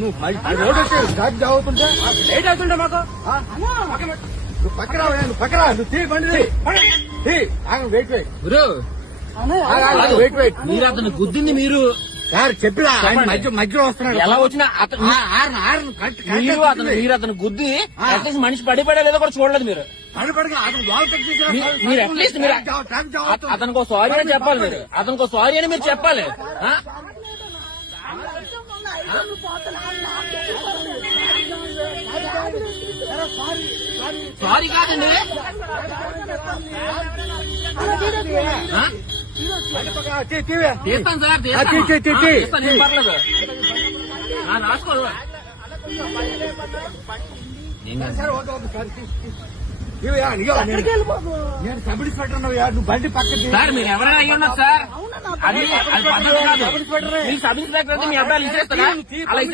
నువ్వు రోడ్ వచ్చి ట్రాఫిక్ అవుతుంటే లేట్ అవుతుంటే మాకు నువ్వు పక్కన నువ్వు పక్కన నువ్వు తీ బండి వెయిట్ వెయిట్ గురు వెయిట్ వెయిట్ మీరు అతను గుద్దింది మీరు సార్ చెప్పిలా మధ్యలో వస్తున్నాడు ఎలా వచ్చినా మీరు అతను గుద్ది అట్లీస్ట్ మనిషి పడిపడలేదో కూడా చూడలేదు మీరు. మీరు అట్లీస్ట్ మీరు అతనికి సారీ అని చెప్పాలి. మీరు అతనికి సారీ అని మీరు చెప్పాలి. సారీ కాదండి, తీస్తాను సార్, తీస్తాను, ఏం పర్లేదు. రాసుకోవాలి నేను సబ్ ఇన్స్పెక్టర్ నువ్వు బండి పక్కన సార్. మీరు ఎవరైనా అయ్యి ఉన్నారు సార్, అది పద్ధతి కాదు. మీకు సబ్ ఇన్స్పెక్టర్ అయితే మీ అబ్బాయిలు ఇచ్చేస్తారా? అలా